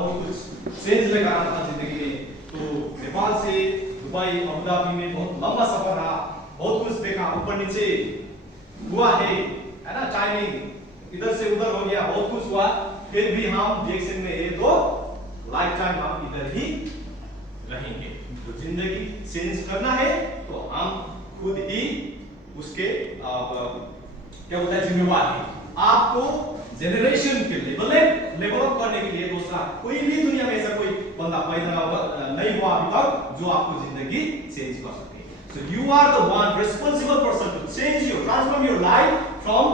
बहुत कुछ चेंज लेकर आना था जिंदगी में। तो नेपाल से दुबई अबू धाबी में बहुत लंबा सफर रहा, बहुत कुछ देखा, ऊपर नीचे हुआ है ना, टाइमिंग इधर से उधर हो गया, बहुत कुछ हुआ, फिर भी हम DXN में है तो लाइफ टाइम हम इधर ही रहेंगे। तो जिंदगी चेंज करना है तो हम खुद ही उसके क्या बोलते हैं जिम्मेवार है। आपको जनरेशन के लेवल करने के लिए दूसरा कोई भी दुनिया में ऐसा कोई बंदा पैदा नहीं हुआ अभी तक जो आपको जिंदगी चेंज कर सके। So you are the one responsible person to transform your life from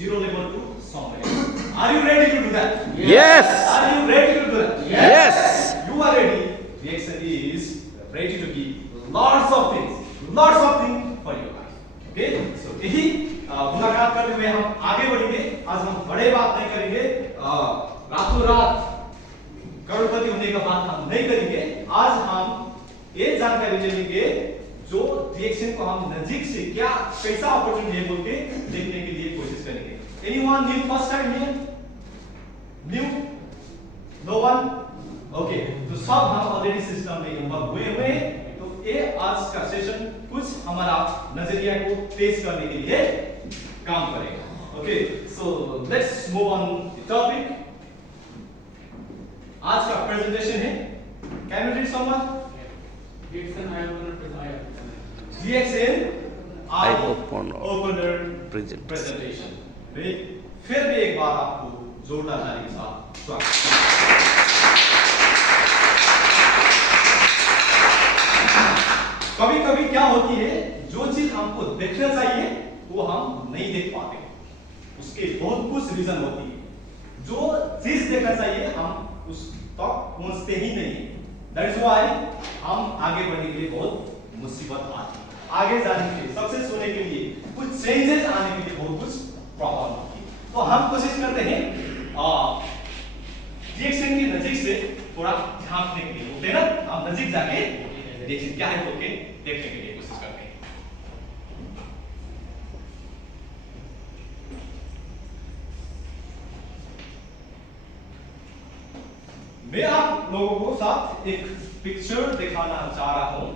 zero level to some level. Are you ready to do that? Yes. Are you ready to do that? Yes. You are ready. DXN is ready to give lots of things for your life. Okay? So यही मुलाकात करते हुए हम आगे बढ़ेंगे। आज हम बड़े बात नहीं करेंगे, रातों रात करोड़पति होने का बात हम नहीं करेंगे। आज हम ये जानकारी ले लेंगे जो DXN को हम नजदीक से क्या कैसा अपॉर्चुनिटी है बोल के देखने के लिए कोशिश करेंगे। Anyone new first time here? New? No one? Okay. तो सब हम ऑलरेडी सिस्टम में इन्वॉल्व हुए हैं। तो ये आज का सेशन कुछ हमारा नजरिया को पेश करने के लिए काम करेगा। Okay, so let's move on the topic. आज का प्रेजेंटेशन है, can you read someone? DXN eye opener presentation। फिर भी एक बार आपको जोरदार ताली के साथ स्वागत। कभी कभी क्या होती है, जो चीज हमको देखना चाहिए वो हम नहीं देख पाते, उसके बहुत कुछ रीजन होती है। जो चीज देखना चाहिए हम उस तक पहुंचते ही नहीं। दैट्स व्हाई हम आगे बढ़ने के लिए बहुत मुसीबत आती है, आगे जाने के लिए, सक्सेस होने के लिए, कुछ चेंजेस आने के लिए बहुत कुछ प्रॉब्लम होती है। तो हम कोशिश करते हैं DXN की नजीक से थोड़ा झांकने के लिए, होते हैं ना, हम नजीक जाके DXN क्या है बोल के देखने के लिए कोशिश करते हैं। मैं आप लोगों को साथ एक पिक्चर दिखाना चाह रहा हूं।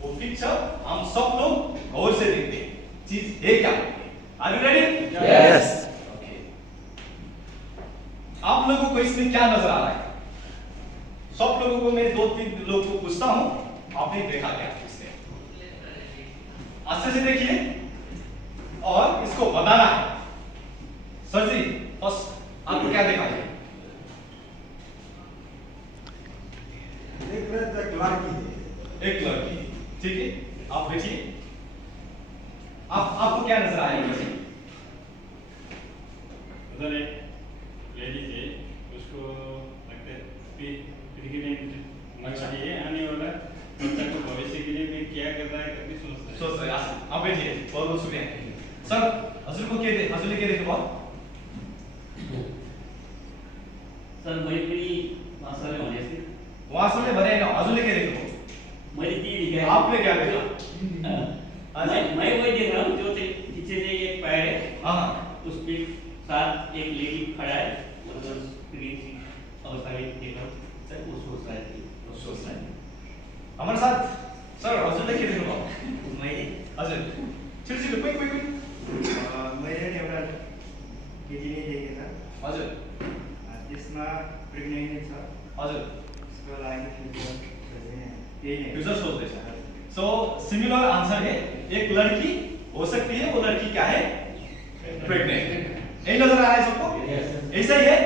वो पिक्चर हम सब लोग गौर से देखते हैं, चीज है क्या। Are you ready? Yes. Okay, आप लोगों को इसमें क्या नजर आ रहा है? सब लोगों को मैं 2-3 लोगों को पूछता हूं, आपने देखा क्या इसमें? अच्छे से देखिए और इसको बताना है। सर जी, फर्स्ट आपको क्या देखा है? एक लड़की, ठीक है, आप देखिए, आपको क्या नजर आया? उधर एक लेडी है, उसको लगता है अच्छा, ये आने वाला बच्चा को भविष्य के लिए भी क्या कर रहा है करके सोच रहे हैं। आप बैठिए, बहुत बहुत शुक्रिया सर। हजुर को के दे, हजुरले के देख्नु भयो? सर मैले पनि सरले भने जस्तै उहाँसँगले भने हैन, हजुरले के देख्नु भयो? मैले त्यही देखेँ। आपने क्या देखा? मैं वही देख रहा हूँ जो पीछे से एक पैर है, हाँ, उसके साथ एक लेडी खड़ा है, मतलब स्क्रीन सी अवस्था में देख रहा हूँ। सर वो सोच रहा है हमारे साथ सर हजुरले के देख्नु भयो? मैले हजुर छिटो क्विक मैले एउटा केटी नै देखेँ सर। हजुर त्यसमा प्रेग्नेन्ट नै छ। हजुर उसको लागि फ्युचर त्यही नै फ्यूचर सोच्दैछ। सो सिमिलर आंसर है, एक लड़की हो सकती है, वो लड़की क्या है? प्रेग्नेंट। यही नजर आ रहा है सबको? Yes. ऐसा ही है?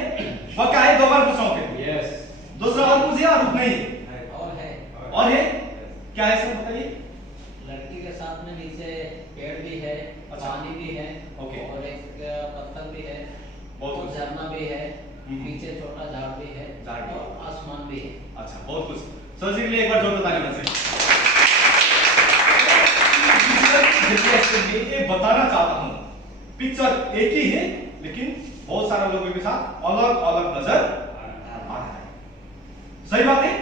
पक्का है? 2 बार पूछोगे? यस दूसरा और पूछिए और उतना ही और है क्या है सर बताइए? लड़की के साथ में नीचे पेड़ भी है, अच्छा। पानी भी है, ओके। और एक पत्थर भी है, बहुत और कुछ। झरना भी है, हम्म। पीछे छोटा झाड़ भी है, झाड़ भी। और आसमान भी है। अच्छा, बहुत कुछ। सर जी के लिए एक बार जोरदार ताली बजाइए। ये बताना चाहता हूँ, पिक्चर एक ही है लेकिन बहुत सारे लोगों के साथ अलग अलग नजर आ रहा है। सही बात है?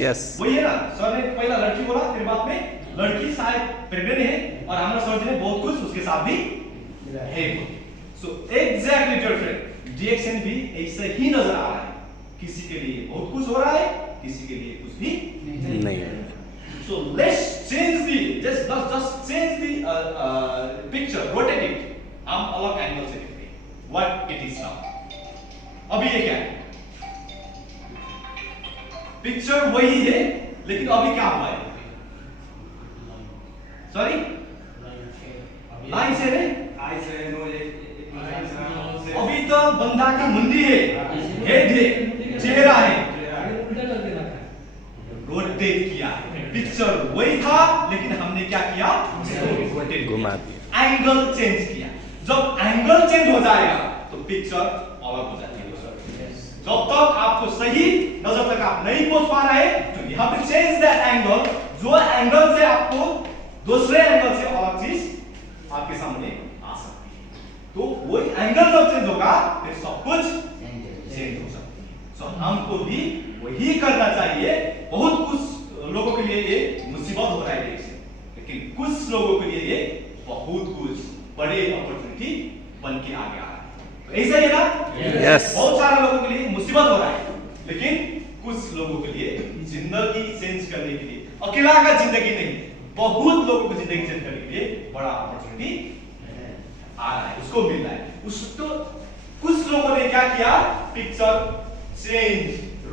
Yes. वही है ना, सर ने पहला लड़की बोला, फिर बाद में लड़की शायद प्रेग्नेंट है और हमारा सर जी ने बहुत कुछ उसके साथ भी है। So exactly dear friend, DXN भी ऐसे ही नजर आ रहा है किसी के लिए बहुत कुछ हो रहा है, किसी के लिए कुछ भी नहीं है। So let's change the just change the picture, rotate it. हम अलग एंगल से देखते हैं what it is now. अभी ये क्या है? पिक्चर वही है लेकिन अभी क्या हुआ है? सॉरी लाइन से नहीं, अभी तो बंदा की मुंडी है, हेड है, चेहरा है, उल्टा करके रखा है। रोटेट किया है। पिक्चर वही था लेकिन हमने क्या किया? रोटेट घुमा दिया। एंगल चेंज किया। जब एंगल चेंज हो जाएगा तो पिक्चर अलग हो जाती है दोस्तों। जब तक आपको सही नजर तक आप नहीं पहुंच पा रहे तो यहां पे चेंज दैट एंगल, जो एंगल से आपको दूसरे एंगल से अलग चीज आपके सामने आ सकती है। तो वही एंगल जब चेंज होगा फिर सब कुछ चेंज हो सकती है। सो हमको भी वही करना चाहिए। बहुत कुछ लोगों के लिए ये मुसीबत हो रहा है देखिए, लेकिन कुछ लोगों के लिए ये बहुत कुछ बड़े अपॉर्चुनिटी बन के आगे आ रहा है। तो ऐसा ही है ना? Yes. बहुत सारे लोगों के लिए मुसीबत हो रहा है, लेकिन कुछ लोगों के लिए जिंदगी चेंज करने के लिए, अकेला का जिंदगी नहीं, बहुत लोगों को जिंदगी चेंज करने के लिए बड़ा अपॉर्चुनिटी आ रहा है, उसको मिल रहा है। उसको कुछ लोगों ने क्या किया? पिक्चर चेंज,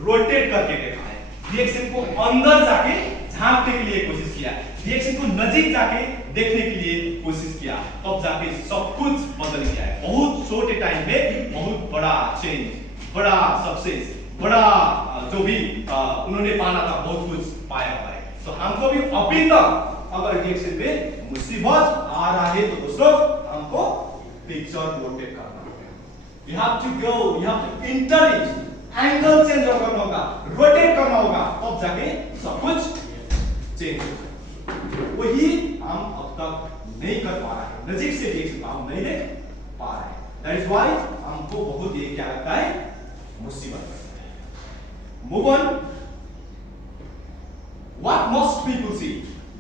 रोटेट करके देखा है। रिएक्शन को अंदर जाके झांकने के लिए कोशिश किया, रिएक्शन को नजीक जाके देखने के लिए कोशिश किया, तब जाके सब कुछ बदल गया है। बहुत छोटे टाइम में बहुत बड़ा चेंज, बड़ा सक्सेस, बड़ा जो भी उन्होंने पाना था बहुत कुछ पाया हुआ है। तो हमको भी अभी तक अगर रिएक्शन पे मुसीबत आ रहा है तो दोस्तों हमको पिक्चर रोटेट करना होगा। You have to go, you have to enter it, angle change करना होगा, रोटेट करना होगा, तब जाके सब कुछ चेंज होगा। वही हम अब तक नहीं कर पा रहे हैं, नजीक से रिएक्शन हम नहीं देख पा रहे हैं। दैट इज व्हाई हमको बहुत ये क्या लगता है? मुसीबत लगता है। Move on. What most people see,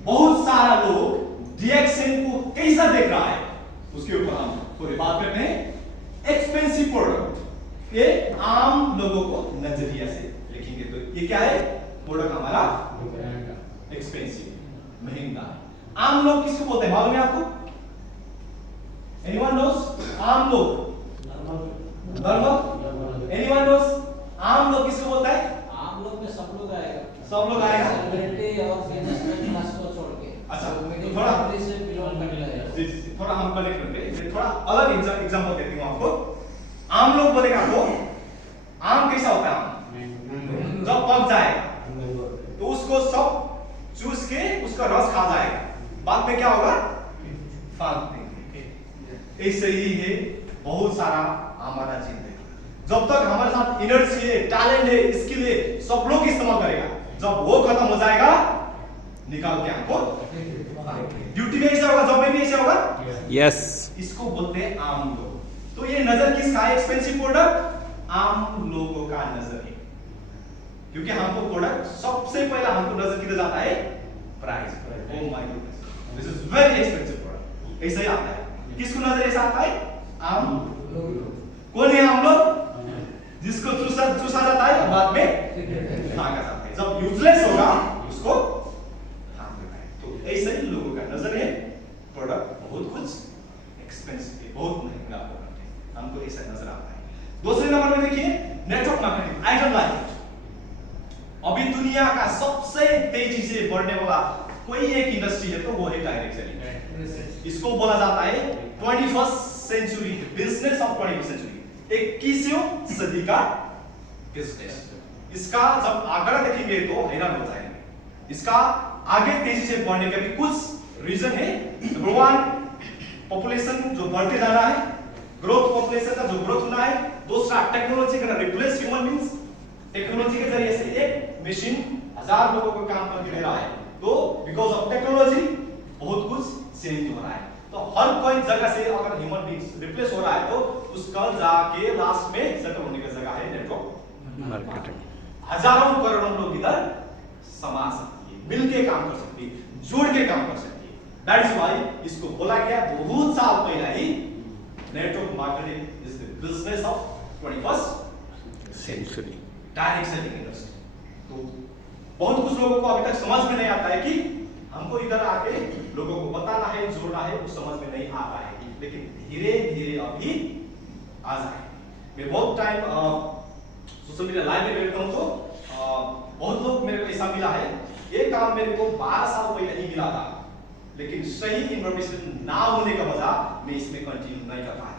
बहुत सारा लोग रिएक्शन को कैसा देख रहा है उसके ऊपर हम थोड़ी बात करते हैं। एक्सपेंसिव प्रोडक्ट, ये आम लोगों को नजरिया से लिखेंगे तो ये क्या है? प्रोडक्ट हमारा एक्सपेंसिव, महंगा। आम लोग किसको बोलते हैं मालूम है आपको? Anyone nose? आम लोग नॉर्मल? Anyone nose? आम लोग किसको बोलता है? आम लोग में सब लोग आएगा। सब लोग आएगा। सेलिब्रिटी और बिजनेसमैन क्लास को छोड़ के। अच्छा, तो मिडिल थोड़ा- फैमिली से बिलोंग करने लगे। थोड़ा हम कनेक्ट करते हैं, थोड़ा अलग एग्जांपल देती हूं आपको। आम लोग बोलेगा आपको, आम कैसा होता है? आम जब पक जाएगा तो उसको सब चूस के उसका रस खा जाएगा, बाद में क्या होगा? फांक देंगे। ऐसे ही है बहुत सारा हमारा जिंदगी। जब तक हमारे साथ एनर्जी है, टैलेंट है, स्किल है, सब लोग इस्तेमाल करेगा। जब वो खत्म हो जाएगा निकाल के हमको ड्यूटी में ऐसा होगा, जॉब में भी ऐसा होगा। यस। इसको बोलते हैं आम लोग। तो ये नजर किसका है? एक्सपेंसिव प्रोडक्ट आम लोगों का नजर है, क्योंकि हमको प्रोडक्ट सबसे पहले हमको नजर किधर जाता है? Price. Oh my goodness, this is very expensive product. ऐसा ही आता है। किसको नजर ऐसा आता है? आम लोग। कौन है आम लोग? जिसको चूसा जाता है बाद में फेंका जाता है। जब यूजलेस होगा उसको फेंक देना है। तो ऐसे ही लोगों का नजर है प्रोडक्ट बहुत कुछ एक्सपेंसिव है, बहुत महंगा प्रोडक्ट है, हमको ऐसा नजर आता है। दूसरे नंबर में देखिए नेटवर्क मार्केटिंग, आइटम लाइफ। अभी दुनिया का सबसे तेजी से बढ़ने वाला कोई एक इंडस्ट्री है तो वो है डायरेक्ट सेलिंग। इसको बोला जाता है 21st century, business of 21st century, 21वीं सदी का बिजनेस। इसका जब आंकड़ा देखेंगे तो हैरान हो जाएंगे। इसका आगे तेजी से बढ़ने का भी कुछ रीजन है। नंबर 1, पॉपुलेशन जो बढ़ते जा रहा है, ग्रोथ पॉपुलेशन का जो ग्रोथ होना है। दूसरा, टेक्नोलॉजी का रिप्लेस ह्यूमन बीइंग्स। टेक्नोलॉजी के जरिए से एक मशीन 1000 लोगों को काम करके दे रहा है, तो बिकॉज ऑफ टेक्नोलॉजी बहुत कुछ चेंज हो रहा है। तो हर कोई जगह से अगर ह्यूमन बीइंग्स रिप्लेस हो रहा है तो उसका जाके लास्ट में सेटल होने की जगह है नेटवर्क मार्केटिंग। हजारों करोड़ों लोग इधर समा सकती है, मिलके काम कर सकती है, जोड़ के काम कर सकती है। दैट इज व्हाई इसको बोला गया बहुत साल पहले ही network marketing is the business of 21st century. Direct selling industry. तो बहुत कुछ लोगों को अभी तक समझ में नहीं आता है कि हमको इधर आके लोगों को बताना है, जोड़ना है, कुछ समझ में नहीं आ रहा है, लेकिन धीरे धीरे अभी आ जाए। मैं बहुत टाइम सोशल मीडिया लाइव में बैठता हूँ तो बहुत लोग मेरे को ऐसा मिला है, ये काम मेरे को 12 साल पहले ही मिला था, लेकिन सही इंफॉर्मेशन ना होने का वजह मैं इसमें कंटिन्यू नहीं कर पाया।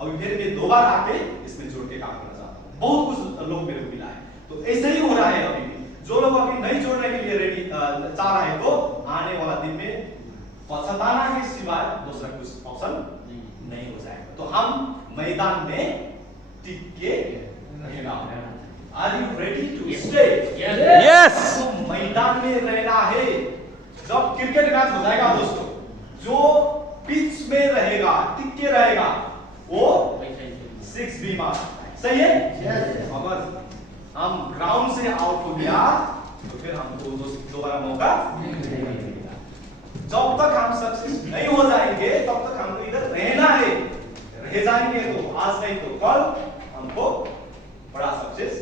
अभी फिर मैं दोबारा आके इसमें जुड़ के काम करना चाहता हूँ। बहुत कुछ लोग मेरे को मिला है, तो ऐसे ही हो रहा है अभी भी। जो लोग अभी नहीं जोड़ने के लिए रेडी चाह रहे हैं, तो आने वाला दिन में पछताना के सिवाय दूसरा कुछ ऑप्शन नहीं हो जाएगा। तो हम मैदान में टिक के रहेगा। Are you ready to stay? Yes! तो मैदान में रहना है। जब क्रिकेट मैच हो जाएगा दोस्तों, जो पिच में रहेगा, टिक के रहेगा, वो 6 भी मार, सही है? अगर हम ग्राउंड से आउट हो गया तो फिर हमको दोबारा मौका नहीं मिलेगा। जब तक हम सक्सेस नहीं हो जाएंगे तब तक हमको इधर रहना है। रह जाएंगे तो आज नहीं तो कल हमको बड़ा सक्सेस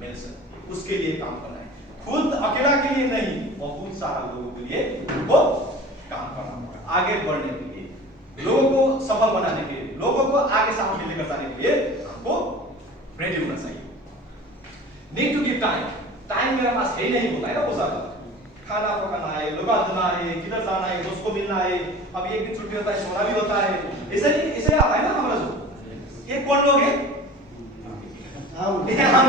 मिल सकता, उसके लिए काम करना है। खुद अकेला के लिए नहीं, बहुत सारा लोगों के लिए हमको काम करना होगा। आगे बढ़ने के लिए, लोगों को सफल बनाने के लिए, लोगों को आगे सामने लेकर जाने के लिए हमको रेडी होना चाहिए। Need to give time. Time मेरा पास है नहीं होता है ना, वो सारा खाना पकाना है, लुगा धोना है, किधर जाना है, दोस्त को मिलना है, अब एक दिन छुट्टी होता है, सोना भी होता है, ऐसे आता है ना हमारा। जो ये कौन लोग है? हम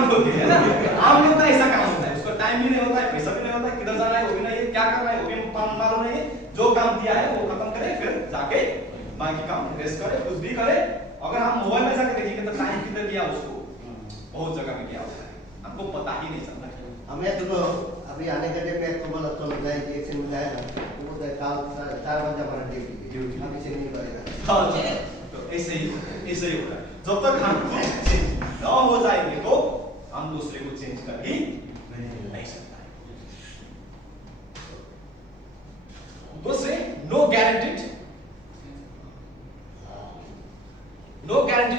लोग है ना। हम लोग का ऐसा काम होता है, उसको टाइम भी नहीं होता है, पैसा भी नहीं होता है, किधर जाना है वो भी नहीं है, क्या करना है वो भी मालूम नहीं है। जो काम दिया है वो खत्म करे, फिर जाके बाकी काम रेस्ट करे, कुछ भी करे। अगर हम मोबाइल में जाकर देखिए तो टाइम किधर गया, उसको बहुत जगह में गया होता है, हमको पता ही नहीं चलता है। हमें तो अभी आने के टाइम में तो बोला तो मिला कि एक से मिलाया ना, तो वो कल 4 बजे हमारा ड्यूटी अभी से नहीं करेगा। हाँ, तो ऐसे ही हो रहा है। जब तक हम खुद चेंज न हो जाएंगे तो हम दूसरे को चेंज कर ही नहीं सकता। दूसरे, नो गारंटीड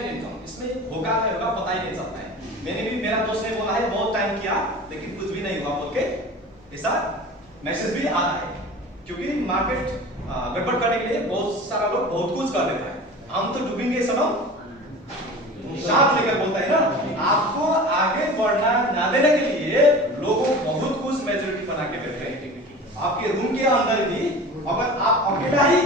इनकम। इसमें होगा नहीं होगा पता ही नहीं चलता है। मैंने भी, मेरा दोस्त ने बोला है बहुत टाइम किया लेकिन कुछ भी नहीं हुआ बोल के ऐसा मैसेज भी आता है, क्योंकि मार्केट गड़बड़ करने के लिए बहुत सारा लोग बहुत कुछ कर देता है। हम तो डूबेंगे सनम साथ लेकर बोलता है ना। आपको आगे बढ़ना ना देने के लिए लोगों बहुत कुछ मेजोरिटी बना के बैठे हैं। आपके रूम के अंदर भी अगर आप अकेला ही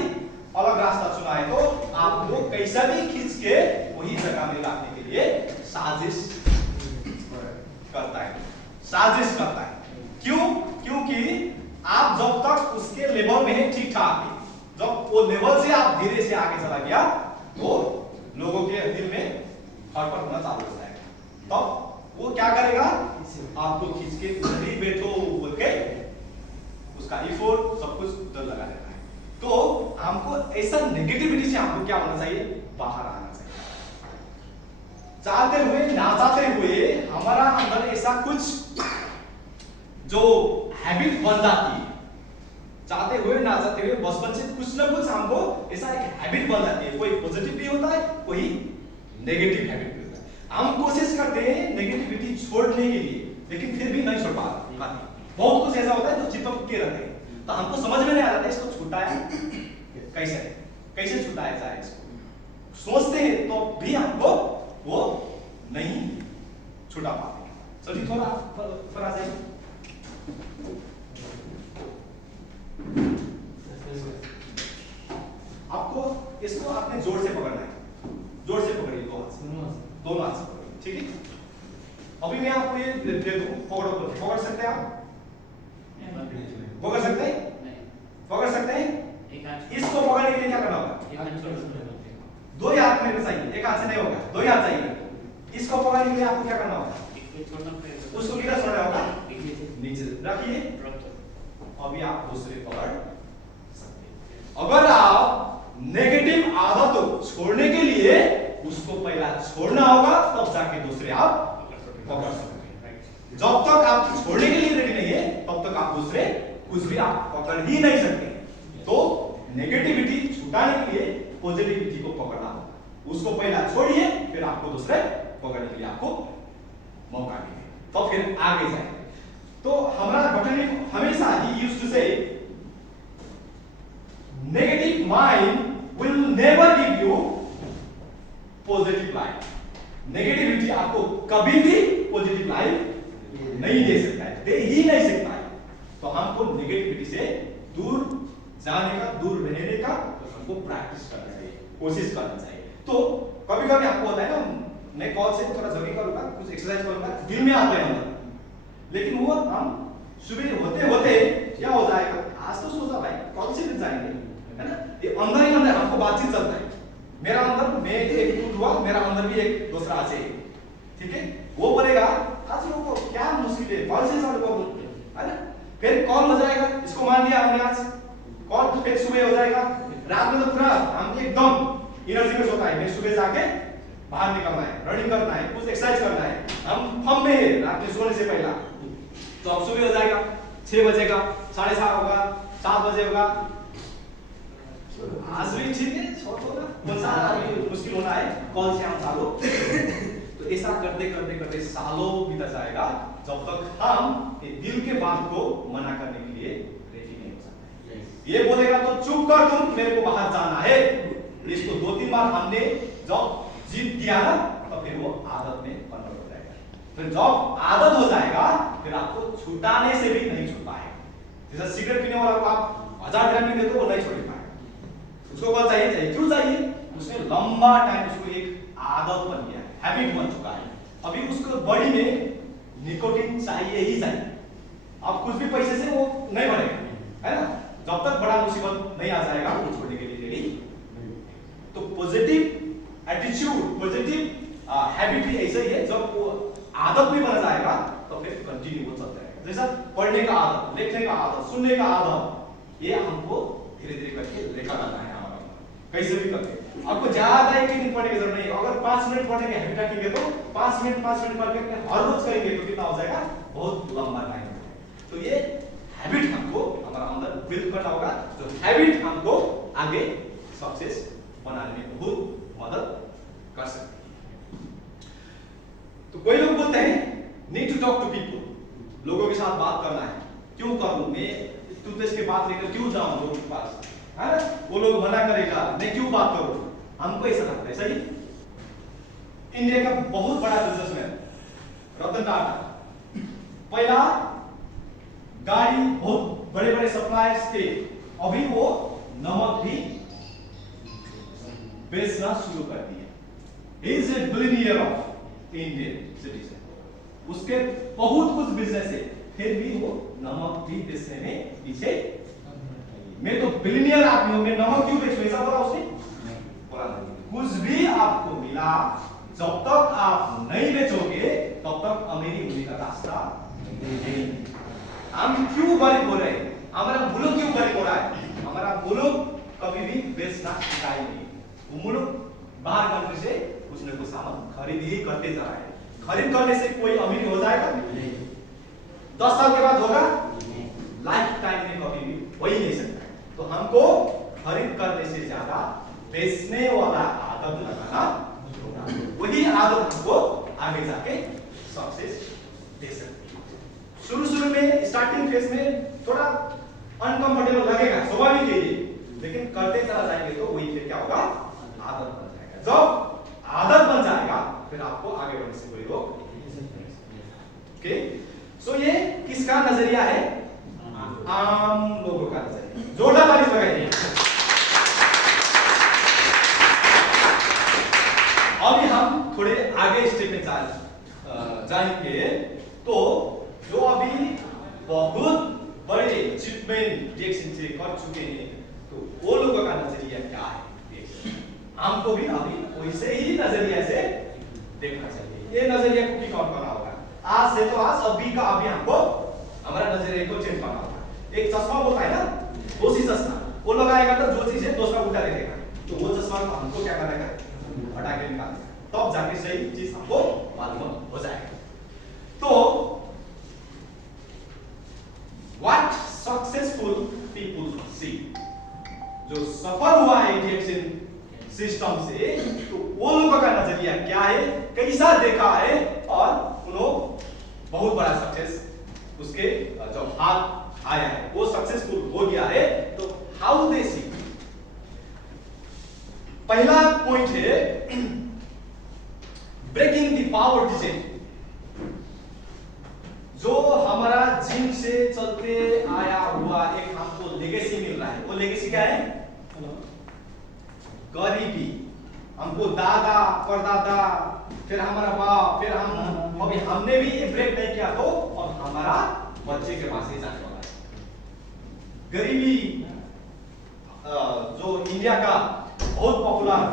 अलग रास्ता चुना है तो आपको कैसा भी खींच के वही जगह में लाने के लिए साजिश करता है। क्यों? क्योंकि आप जब तक उसके लेवल में है ठीक ठाक, जब वो लेवल से आप धीरे से आगे चला गया तो लोगों के दिल में हड़बड़ होना चालू हो जाएगा। तब वो क्या करेगा? आपको खींच के उधर ही बैठो बोल के उसका इफोर्ट सब कुछ उधर लगा देता है। तो हमको ऐसा नेगेटिविटी से हमको क्या होना चाहिए? बाहर आना चाहिए। चाहते हुए ना चाहते हुए हमारा अंदर ऐसा कुछ जो हैबिट बन जाती है, चाहते हुए ना चाहते हुए बचपन से कुछ ना कुछ हमको ऐसा एक हैबिट बन जाती है। कोई पॉजिटिव भी होता है, कोई नेगेटिव हैबिट भी होता है। हम कोशिश करते हैं नेगेटिविटी छोड़ने के लिए, लेकिन फिर भी नहीं छोड़ पाते। बहुत कुछ ऐसा होता है जो चिपक के रहते हैं, तो हमको समझ में नहीं आ रहा इसको छुटाया कैसे छुटाया जाए। इसको सोचते हैं तो भी हमको वो नहीं छुटा पाते। चलिए थोड़ा ऊपर आ जाइए। आपको इसको आपने जोर से पकड़ना है, जोर से पकड़िए, दोनों हाथ से पकड़िए, ठीक है। अभी मैं आपको ये दे दूं, पकड़ सकते हैं आप? पकड़ सकते हैं? पकड़ सकते हैं? इसको पकड़ने के लिए क्या करना होगा? दो ही हाथ मेरे चाहिए, एक हाथ से नहीं होगा, दो ही हाथ चाहिए। इसको पकड़ने के लिए आपको क्या करना होगा? उसको किधर छोड़ना होगा? नीचे रखिए। अभी आप दूसरे पकड़ सकते हैं। अगर आप नेगेटिव आदत छोड़ने के लिए उसको पहला छोड़ना होगा, तब जाके दूसरे आप पकड़ सकते हैं। जब तक आप छोड़ने के लिए रेडी नहीं है तब तक आप दूसरे कुछ भी आप पकड़ ही नहीं सकते। तो नेगेटिविटी छुटाने के लिए पॉजिटिविटी को पकड़ना होगा। उसको पहला छोड़िए, फिर आपको दूसरे पकड़ने के लिए आपको मौका मिलेगा। तो फिर आगे जाए। तो हमारा बटन हमेशा ही यूज्ड टू से negative mind will never give you positive life. Negativity आपको कभी भी पॉजिटिव लाइफ नहीं दे सकता है, दे ही नहीं सकता है। तो हमको नेगेटिविटी से दूर जाने का, दूर रहने का हमको प्रैक्टिस करना चाहिए, कोशिश करना चाहिए। तो कभी कभी आपको होता है ना, मैं कॉल से थोड़ा जॉगिंग करूंगा, कुछ एक्सरसाइज करूंगा, दिल में आता है अंदर, लेकिन वो हम सुबह होते होते क्या हो जाएगा, आज तो सोचा भाई कॉल से जाएंगे, है ना, ये अंदर ही अंदर हमको बातचीत चलता है। मेरा अंदर मैं एक खुद हुआ, मेरा अंदर भी एक दूसरा आज है, ठीक है, वो बोलेगा आज लोगों को क्या मुश्किल है, कॉल से है ना, फिर कॉल हो जाएगा, इसको मान लिया हमने आज, कॉल फिर सुबह हो जाएगा, रात में तो पूरा हम एकदम एनर्जी में सोता है, मैं सुबह जाके बाहर निकलना है, रनिंग करना है, कुछ एक्सरसाइज करना है, हम फम में है रात में सोने से पहला। तो अब सुबह हो जाएगा, 6 बजेगा, 7:30 होगा, 7 बजे होगा, आज भी ठीक है, शॉर्ट होगा, मुश्किल होना है, कॉल से हम चालू। तो ऐसा करते करते करते सालों बीता जाएगा, जब तक हम ये दिल के बात को मना करने के लिए रेडी नहीं हो सकते। ये बोलेगा तो चुप कर तुम, मेरे को बाहर जाना है। इसको 2-3 बार हमने जब जीत दिया ना, तो फिर वो आदत में कन्वर्ट हो जाएगा। फिर जब आदत हो जाएगा, फिर आपको छुटाने से भी नहीं छूट पाएगा। जैसे सिगरेट पीने वाला को आप 1000 ग्राम भी देते वो नहीं छोड़ पाएगा, उसको कौन चाहिए, क्यों चाहिए, उसने लंबा टाइम उसको एक आदत बन गया है, हैबिट बन चुका है। अभी उसको बॉडी में निकोटीन चाहिए ही चाहिए, अब कुछ भी पैसे से वो नहीं बढ़ेगा, है ना, जब तक बड़ा मुसीबत नहीं आ जाएगा वो छोड़ने के लिए रेडी। तो पॉजिटिव एटीट्यूड, पॉजिटिव हैबिट भी ऐसा ही है, जब वो आदत भी बन जाएगा तो फिर कंटिन्यू हो सकता है। जैसा पढ़ने का आदत, लिखने का आदत, सुनने का आदत, ये हमको धीरे धीरे करके लेकर आना है हमारा, कैसे भी करके। आपको ज्यादा एक दिन पढ़ने की जरूरत नहीं है, अगर 5 मिनट पढ़ने की हैबिट रखेंगे तो 5 मिनट पढ़ के हर रोज करेंगे तो कितना हो जाएगा, बहुत लंबा टाइम हो जाएगा। तो ये हैबिट हमको हमारा अंदर बिल्ड करना होगा, जो हैबिट हमको आगे सक्सेस बनाने में बहुत मदद कर सकती है। तो कोई लोग बोलते हैं need to talk to people, लोगों के साथ बात करना है, क्यों करूं मैं, टूथपेस्ट के बात लेकर क्यों जाऊं लोगों के पास, है ना, वो लोग मना करेगा, मैं क्यों बात करूं, हमको ऐसा लगता है। सही, इंडिया का बहुत बड़ा बिजनेसमैन रतन टाटा, पहला गाड़ी बहुत बड़े बड़े सप्लायर्स थे, अभी वो नमक भी बेचना शुरू कर दिया। He is a billionaire of Indian citizen, उसके बहुत कुछ बिजनेस है, फिर भी वो नमक भी बेचने में पीछे। मैं तो बिलियनियर आदमी हूं, मैं नमक क्यों बेचूं, ऐसा बोला उसने, बोला नहीं। कुछ भी आपको मिला, जब तक आप नहीं बेचोगे तब तक अमीरी होने का रास्ता नहीं। हम क्यों गरीब हो रहे हैं, हमारा मुल्क क्यों गरीब हो रहा है, हमारा मुल्क कभी भी बेचना सिखाया नहीं। वो मुल्क बाहर कंट्री से कुछ न कुछ सामान खरीद ही करते जा रहा है, खरीद करने से कोई अमीर हो जाएगा नहीं, 10 साल के बाद होगा, लाइफ टाइम में कभी भी हो ही नहीं सकता। तो हमको खरीद करने से ज्यादा बेचने वाला आदत लगाना होगा, वही आदत हमको आगे जाके सक्सेस दे सकती है। शुरू में स्टार्टिंग फेज में थोड़ा अनकंफर्टेबल लगेगा, स्वाभाविक है ये, लेकिन करते चला जाएंगे तो वही फिर क्या होगा, आदत बन जाएगा। जब आदत बन जाएगा फिर आपको आगे बढ़ने से कोई रोक नहीं। ओके, सो ये किसका नजरिया है, आम लोगों का नजरिया। जोरदार ताली लगाइए। अभी हम थोड़े आगे स्टेप में जाएंगे, तो जो अभी बहुत बड़े अचीवमेंट डिएक्शन से कर चुके हैं, तो वो लोगों का नजरिया क्या है, हमको भी अभी वैसे ही नजरिया से देखना चाहिए। ये नजरिया को किक आउट करना होगा, आज से तो आज, अभी का अभी हमको हमारा नजरिया को चेंज करना होगा। एक चश्मा होता है ना, दोषी चश्मा, वो लगाएगा तो जो चीज है दूसरा उल्टा देखेगा, तो वो चश्मा हमको क्या करेगा, हटा के निकालेगा, तब जाके सही चीज हमको मालूम हो जाएगा। तो व्हाट सक्सेसफुल पीपल सी, जो सफल हुआ है इंडियन सिस्टम से, तो वो लोगों का नजरिया क्या है, कैसा देखा है, और उन्होंने बहुत बड़ा सक्सेस उसके जब हाथ आया है, वो सक्सेसफुल हो गया है, तो हाउ दे सी। पहला पॉइंट है ब्रेकिंग द पावर्टी चेन। जो हमारा जीन से चलते आया हुआ एक हमको लेगेसी मिल रहा है, वो लेगेसी क्या है? गरीबी। हमको दादा परदादा, फिर हमारा बाप, फिर हम, अभी हमने भी ये ब्रेक नहीं किया तो अब हमारा बच्चे के पास ही जाने वाला है। गरीबी, जो इंडिया का बहुत पॉपुलर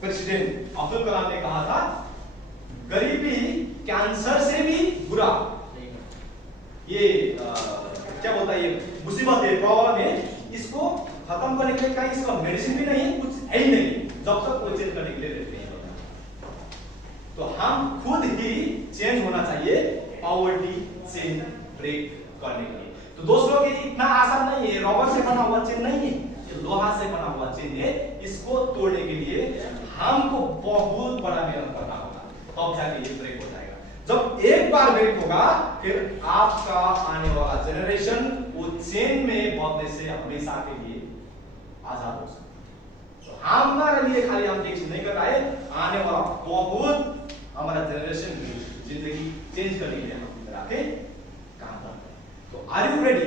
प्रेसिडेंट अब्दुल कलाम ने कहा था, गरीबी कैंसर से भी बुरा। ये क्या बोलता है, ये मुसीबत है, प्रॉब्लम है, इसको खत्म करने के लिए कहीं इसका मेडिसिन भी नहीं है, कुछ है ही नहीं, जब तक वो चेंज करने के लिए रहते हैं। तो हम खुद ही चेंज होना चाहिए पावर्टी चेन ब्रेक करने के लिए। तो दोस्तों ये इतना आसान नहीं है, रबर से बना हुआ चेन नहीं है, ये लोहा से बना हुआ चेन है। इसको तोड़ने के लिए हमको बहुत बड़ा मेहनत करना होगा, तब जाके ये ब्रेक हो जाएगा। जब एक बार ब्रेक होगा, फिर आपका आने वाला जनरेशन वो चेन में बंधने से हमेशा के लिए आजाद हो सकता है। हमारे लिए खाली हम टेंशन नहीं कर रहा है, आने वाला बहुत हमारा जनरेशन की जिंदगी चेंज करने के लिए हम इधर आके काम कर रहे हैं। तो are you ready?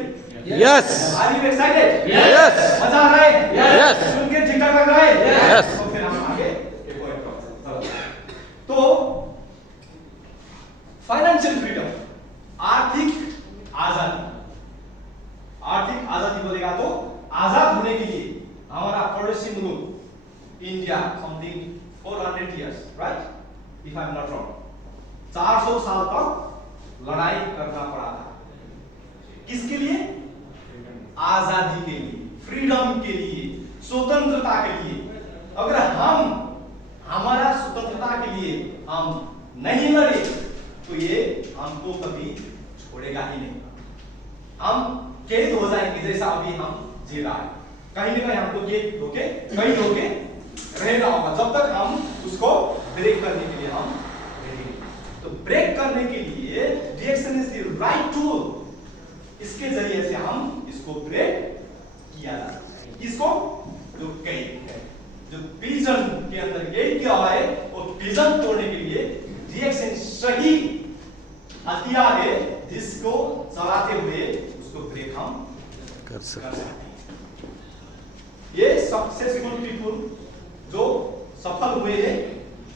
Yes. Are you excited? Yes. मजा आ रहा है? Yes. सुन के जिक्र कर रहा है? Yes. तो फिर हम आगे एक और प्रोसेस। तो फाइनेंशियल फ्रीडम, आर्थिक आजादी। आर्थिक आजादी बोलेगा तो आजाद होने के लिए हमारा पड़ोसी मुल्क India something 400 years, right? If I'm not wrong, 400 साल तक लड़ाई करना पड़ा था। किसके लिए? आजादी के लिए, फ्रीडम के लिए, स्वतंत्रता के लिए। अगर हम हमारा स्वतंत्रता के लिए हम नहीं लड़े तो ये हमको कभी छोड़ेगा ही नहीं। हम कैद हो जाएंगे, जैसा अभी हम जी रहा है। कहीं ना कहीं हमको कैद होके कहीं होके रहना होगा, जब तक हम उसको ब्रेक करने के लिए हम रेडी। तो ब्रेक करने के लिए reaction is the right tool. इसके जरिए से हम इसको ब्रेक किया जा सकता है। इसको जो कैद, जो प्रिजन के अंदर कैद किया हुआ है, वो प्रिजन तोड़ने के लिए रिएक्शन सही हथियार है, जिसको चलाते हुए उसको ब्रेक हम कर सकते हैं। ये सक्सेसफुल पीपल जो सफल हुए हैं,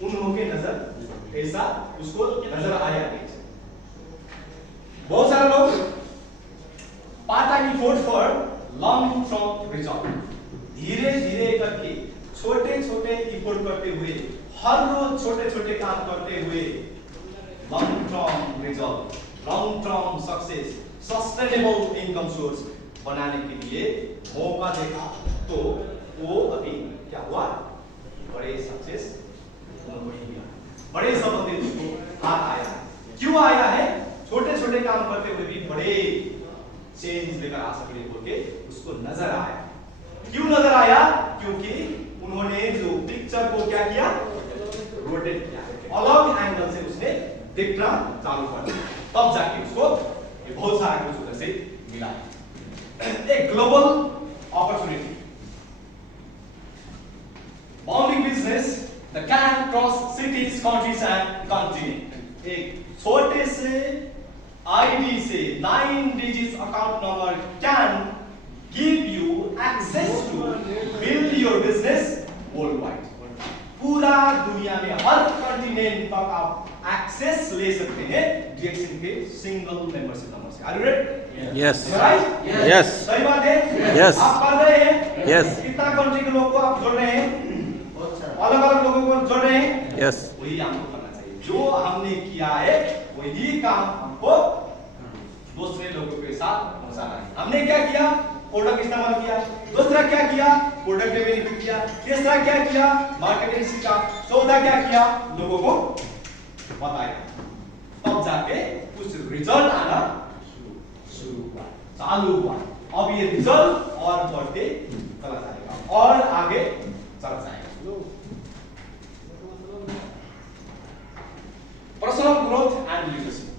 उन लोगों के नजर ऐसा उसको नजर आया। बहुत सारे लोग part time effort for long term result, धीरे धीरे करके छोटे छोटे इफोर्ट करते हुए, हर रोज छोटे छोटे काम करते हुए long term result, long term success, sustainable income source बनाने के लिए मौका देखा, तो वो अभी क्या हुआ, बड़े सक्सेस उनको ही मिला, बड़े सफलता उसको हाथ आया। क्यों आया है? छोटे छोटे काम करते हुए भी बड़े चेंज लेकर आ सके बोल के उसको नजर आया। क्यों नजर आया? क्योंकि उन्होंने जो पिक्चर को क्या किया, रोटेट किया, अलग एंगल से उसने देखना चालू कर दिया, तब जाके उसको ये बहुत सारा कुछ उधर से मिला। एक global opportunity, bounding business the can cross cities, countries and continent. एक छोटे से आईडी से 9 digits account number can give you access to build your business world wide. पूरा दुनिया में हर कॉन्टिनेंट तक आप एक्सेस ले सकते हैं DXN के सिंगल मेंबरशिप नंबर से। Are you ready? Yes. Right? Yes. सही बात है? Yes. आप कर रहे हैं? Yes. कितना कंट्री के लोगों को आप जोड़ रहे हैं? बहुत सारा। अलग अलग लोगों को जोड़ रहे हैं? Yes. वही हमको करना चाहिए, जो हमने किया है वही काम हमको दूसरे लोगों के साथ पहुंचाना है। हमने क्या किया? प्रोडक्ट इस्तेमाल किया। दूसरा क्या किया? प्रोडक्ट में बेनिफिट किया। तीसरा क्या किया? मार्केटिंग सीखा। चौथा क्या किया? लोगों को बताया, तब जाके कुछ रिजल्ट आना शुरू हुआ, चालू हुआ। अब ये रिजल्ट और बढ़ते चला जाएगा और आगे चला जाएगा। Personal growth and leadership.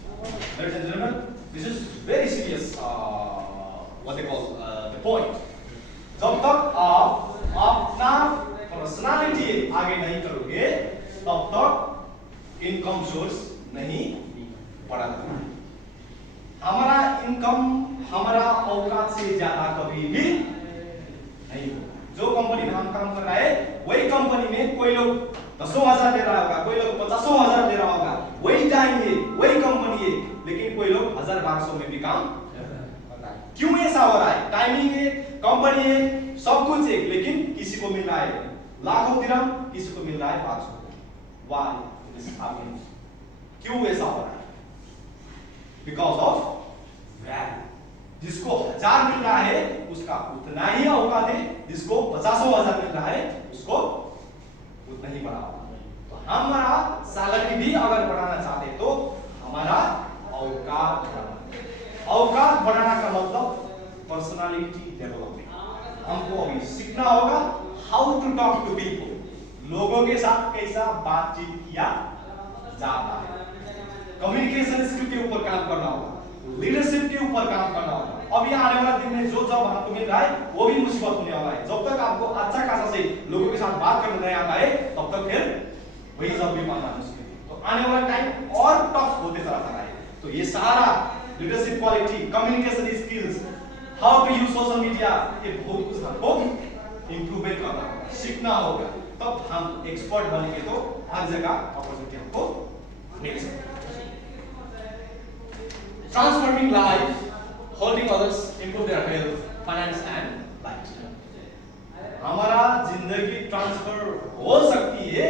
ladies and gentlemen, this is very serious what they call the point. जब तक आप अपना पर्सनालिटी आगे नहीं करोगे तब तक इनकम सोर्स नहीं बढ़ेगा। हमारा इनकम हमारा औकात से ज्यादा कभी भी नहीं होगा। जो कंपनी में हम काम कर रहा है वही कंपनी में कोई लोग 10,000 दे रहा होगा, कोई लोग 50,000 दे रहा होगा, वही टाइम है, वही कंपनी है, लेकिन कोई लोग 1,000-1,200 में भी काम करता है। क्यों ऐसा हो रहा है? टाइमिंग है, कंपनी है, सब कुछ है, लेकिन किसी को मिल रहा है लाखों दिरहम, किसी को मिल रहा है 500। Why this happening? क्यों ऐसा हो रहा है? Because of value. जिसको 1000 मिल रहा है उसका उतना ही औकात है, जिसको 50,000 मिल रहा है उसको उतना ही बढ़ा होगा। तो हमारा सैलरी भी अगर बढ़ाना चाहते तो हमारा औकात बढ़ाना का मतलब पर्सनालिटी डेवलपमेंट। हमको अभी सीखना होगा how to talk to people, लोगों के साथ कैसा बातचीत किया जाता है। कम्युनिकेशन स्किल के ऊपर काम करना होगा, लीडरशिप के ऊपर काम करना होगा। अभी आने वाला दिन में जो जॉब आपको मिल रहा है वो भी मुसीबत होने वाला है। जब तक आपको अच्छा खासा से लोगों के साथ बात करना नहीं आता है तब तक फिर वही जॉब भी पाना मुश्किल है। तो आने वाला टाइम और टफ होते चला जा रहा है। तो ये सारा leadership quality, communication skills, how to use social media, ये बहुत कुछ हमको इंप्रूवमेंट करना होगा, सीखना होगा, तब हम एक्सपर्ट बनेंगे तो हर जगह अपॉर्चुनिटी हमको मिल सकती है। Transforming life, helping others improve their health, finance and life. हमारा जिंदगी ट्रांसफर हो सकती है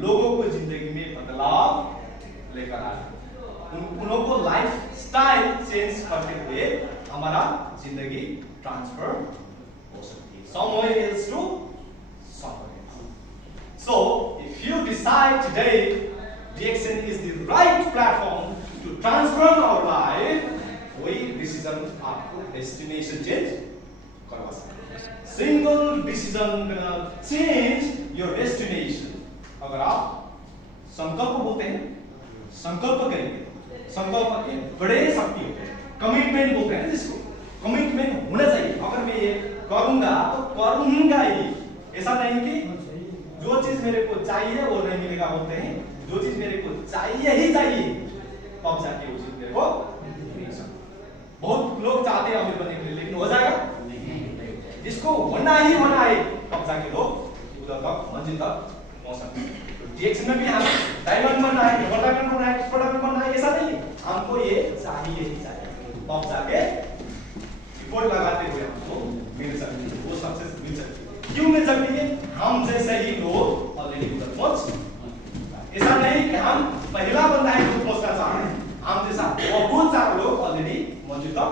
लोगों को जिंदगी में बदलाव लेकर आए। उन को लाइफ स्टाइल चेंज करते हुए हमारा जिंदगी ट्रांसफर हो सकती है somewhere else to somewhere else. So if you decide today DXN is the right platform to transform our life, वही डिसीजन आपको डेस्टिनेशन चेंज करवा सकता है। Single decision can change your destination. अगर आप संकल्प बोलते हैं, संकल्प करेंगे, संकल्प के बड़े शक्ति होते हैं। कमिटमेंट बोलते हैं जिसको, कमिटमेंट होना चाहिए। अगर मैं ये करूंगा तो करूंगा ही, ऐसा नहीं कि जो चीज मेरे को चाहिए वो नहीं मिलेगा। बोलते हैं जो चीज मेरे को चाहिए ही चाहिए तब जाके वो चीज मेरे को मिल सकती। बहुत लोग चाहते हैं अमीर बनने के लिए, लेकिन हो जाएगा नहीं। जिसको होना ही होना है तब जाके लोग उधर तक मंजिल तक पहुंच सकते हैं। तो DXN में भी हम डायमंड बनना है, वर्ल्ड बनना है, एक्सपर्ट बनना है, ऐसा नहीं। हमको ये चाहिए ही चाहिए तब जाके रिपोर्ट लगाते हुए हमको मिल सकती है, वो सक्सेस मिल सकती है। क्यों मिल सकती है? हम जैसे ही लोग ऑलरेडी उधर पहुंच। ऐसा नहीं कि हम पहला बंदा है जो पहुंचना चाह रहे हैं, हम जैसा बहुत सारे लोग ऑलरेडी मौजूद तक